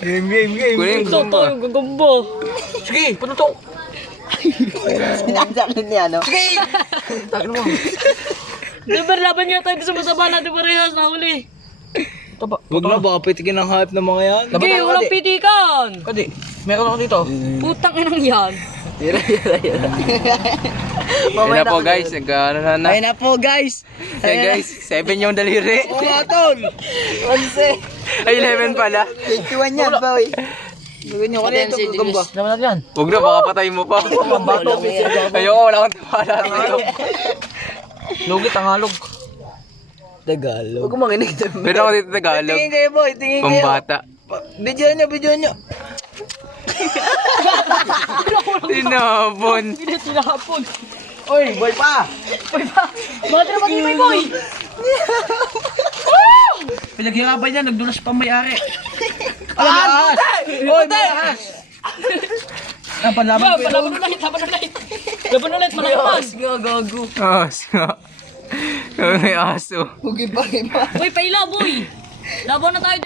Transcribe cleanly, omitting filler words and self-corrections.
Game. Ito, yung gagamba. Sige, panutok. Sinasakin niya, no? Sige! Takin mo. Diba, laban niya tayo sa masaba natin parehas, nahuli. Ito ba? Huwag na, baka pitikin ang hype ng mga yan. Sige, walang pitikan. Kadi, meron ako dito. Putang inang yan. Yun Ayun na po guys, nagkaano na. Ayun na po, guys. Ayun guys, 7 yung daliri. Oo nga, tol. 11. Ay, 11 pala. 21 yan, boy. Gawin nyo ko na ito, gagamba. Naman natin yan. Huwag na, baka patay mo pa. Ayoko, wala akong tiwala sa'yo. Lugi, Tagalog. Tagalog. Huwag manginig. Pero ako dito Tagalog. Tingin kayo, boy. Tingin kayo. Pambata. Video nyo. Tinapon. Tinapon. Oy, boy pa. Bakit na pati may boy? Pinaghirapan niya, nagdulas pa may-ari. Alam mo, ahas. Oy, may ahas. Palaban ko yun. Laban ulit. Laban ulit, malaman. Gago. Aso. May aso. Hugi pa, iba. Boy, paila, boy. Laban na tayo.